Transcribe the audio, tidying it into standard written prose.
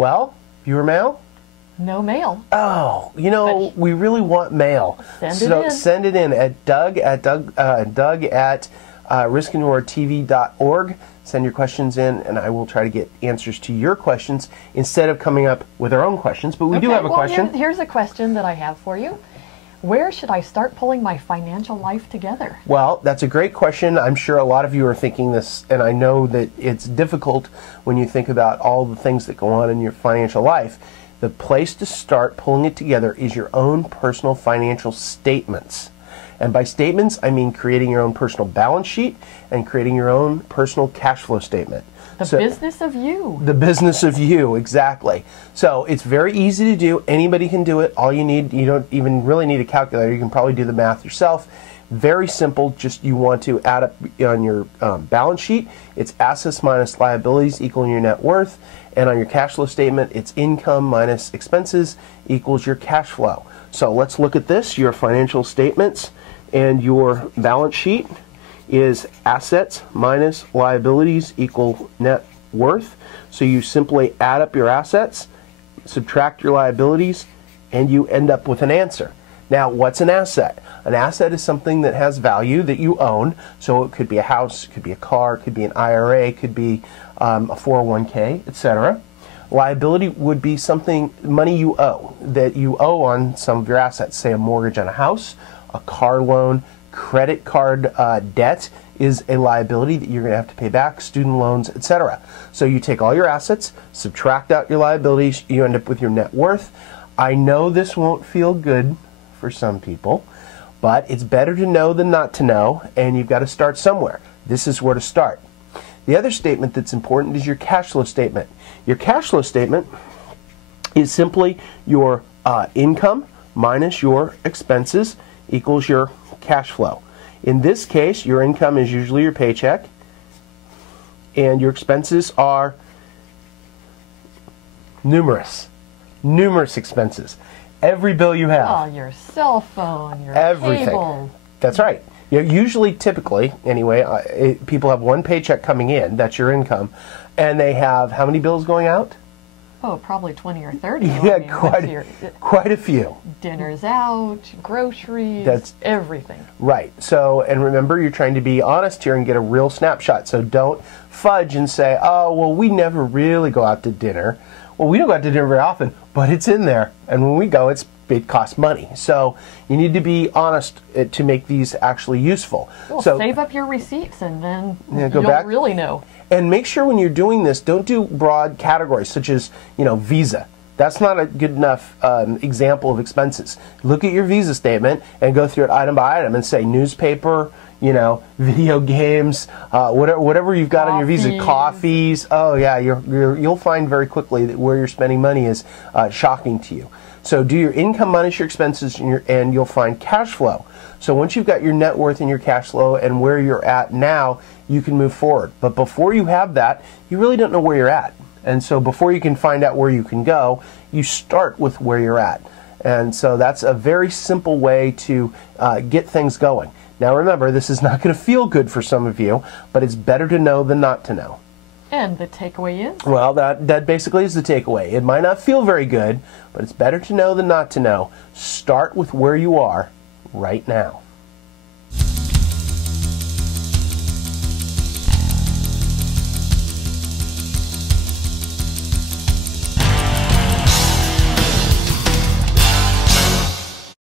Well, viewer mail? No mail. Oh, you know, we really want mail. Send it in at Doug at riskandrewardtv.org. Send your questions in, and I will try to get answers to your questions instead of coming up with our own questions. But we do have a question. Here's a question that I have for you. Where should I start pulling my financial life together? Well, that's a great question. I'm sure a lot of you are thinking this, and I know that it's difficult when you think about all the things that go on in your financial life. The place to start pulling it together is your own personal financial statements. And by statements, I mean creating your own personal balance sheet and creating your own personal cash flow statement. The business of you. The business of you, exactly. So it's very easy to do. Anybody can do it. All you need, you don't even really need a calculator. You can probably do the math yourself. Very simple. Just you want to add up on your balance sheet. It's assets minus liabilities equaling your net worth. And on your cash flow statement, it's income minus expenses equals your cash flow. So let's look at this. Your financial statements and your balance sheet is assets minus liabilities equal net worth. So you simply add up your assets, subtract your liabilities, and you end up with an answer. Now, what's an asset? An asset is something that has value that you own. So it could be a house, it could be a car, it could be an IRA, it could be a 401k, etc. Liability would be something, money you owe, that you owe on some of your assets, say a mortgage on a house, a car loan, credit card debt is a liability that you're going to have to pay back, student loans, etc. So you take all your assets, subtract out your liabilities, you end up with your net worth. I know this won't feel good for some people, but it's better to know than not to know, and you've got to start somewhere. This is where to start. The other statement that's important is your cash flow statement. Your cash flow statement is simply your income minus your expenses equals your cash flow. In this case, your income is usually your paycheck, and your expenses are numerous expenses. Every bill you have. Oh, your cell phone, your everything. Cable. That's right. Usually, typically, anyway, people have one paycheck coming in, that's your income, and they have how many bills going out? Oh, probably 20 or 30. Yeah, quite a few. Dinners out, groceries, that's everything. Right. So, and remember, you're trying to be honest here and get a real snapshot. So don't fudge and say, oh, well, we never really go out to dinner. Well, we don't go out to dinner very often, but it's in there. And when we go, it costs money. So you need to be honest to make these actually useful. Well, so save up your receipts and then you'll really know. And make sure when you're doing this, don't do broad categories such as, Visa. That's not a good enough example of expenses. Look at your Visa statement and go through it item by item and say newspaper, video games, whatever you've got on your Visa, coffees. Oh yeah, you'll find very quickly that where you're spending money is shocking to you. So do your income minus your expenses and you'll find cash flow. So once you've got your net worth and your cash flow and where you're at now, you can move forward. But before you have that, you really don't know where you're at. And so before you can find out where you can go, you start with where you're at. And so that's a very simple way to get things going. Now remember, this is not going to feel good for some of you, but it's better to know than not to know. And the takeaway is? Well, that basically is the takeaway. It might not feel very good, but it's better to know than not to know. Start with where you are right now.